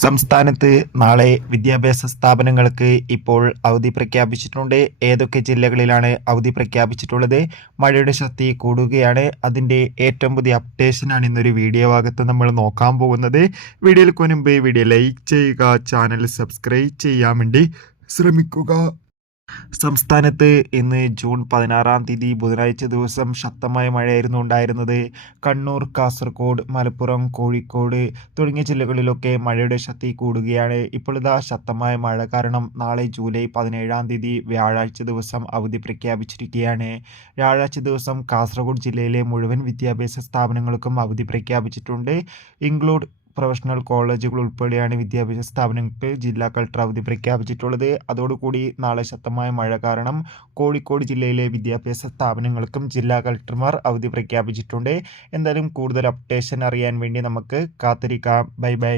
സംസ്ഥാനത്ത് നാളെ വിദ്യാഭ്യാസ സ്ഥാപനങ്ങൾക്ക് ഇപ്പോൾ അവധി പ്രഖ്യാപിച്ചിട്ടുണ്ട്. ഏതൊക്കെ ജില്ലകളിലാണ് അവധി പ്രഖ്യാപിച്ചിട്ടുള്ളത്? മഴയുടെ ശക്തി കൂടുകയാണ്. അതിൻ്റെ ഏറ്റവും പുതിയ അപ്ഡേഷനാണ് ഇന്നൊരു വീഡിയോ ഭാഗത്ത് നമ്മൾ നോക്കാൻ പോകുന്നത്. വീഡിയോയിൽ മുൻപ് വീഡിയോ ലൈക്ക് ചെയ്യുക, ചാനൽ സബ്സ്ക്രൈബ് ചെയ്യാൻ വേണ്ടി ശ്രമിക്കുക. സംസ്ഥാനത്ത് ഇന്ന് ജൂൺ 16 ബുധനാഴ്ച ദിവസം ശക്തമായ മഴയായിരുന്നു ഉണ്ടായിരുന്നത്. കണ്ണൂർ, കാസർഗോഡ്, മലപ്പുറം, കോഴിക്കോട് തുടങ്ങിയ ജില്ലകളിലൊക്കെ മഴയുടെ ശക്തി കൂടുകയാണ്. ഇപ്പോൾ ഇതാ ശക്തമായ മഴ കാരണം നാളെ ജൂലൈ 17 വ്യാഴാഴ്ച ദിവസം അവധി പ്രഖ്യാപിച്ചിരിക്കുകയാണ്. വ്യാഴാഴ്ച ദിവസം കാസർഗോഡ് ജില്ലയിലെ മുഴുവൻ വിദ്യാഭ്യാസ സ്ഥാപനങ്ങൾക്കും അവധി പ്രഖ്യാപിച്ചിട്ടുണ്ട്. ഇൻക്ലൂഡ് പ്രൊഫഷണൽ കോളേജുകൾ ഉൾപ്പെടെയാണ് വിദ്യാഭ്യാസ സ്ഥാപനങ്ങൾക്ക് ജില്ലാ കളക്ടർ അവധി പ്രഖ്യാപിച്ചിട്ടുള്ളത്. അതോടുകൂടി നാളെ ശക്തമായ മഴ കാരണം കോഴിക്കോട് ജില്ലയിലെ വിദ്യാഭ്യാസ സ്ഥാപനങ്ങൾക്കും ജില്ലാ കളക്ടർമാർ അവധി പ്രഖ്യാപിച്ചിട്ടുണ്ട്. എന്തായാലും കൂടുതൽ അപ്ഡേഷൻ അറിയാൻ വേണ്ടി നമുക്ക് കാത്തിരിക്കാം. Bye bye.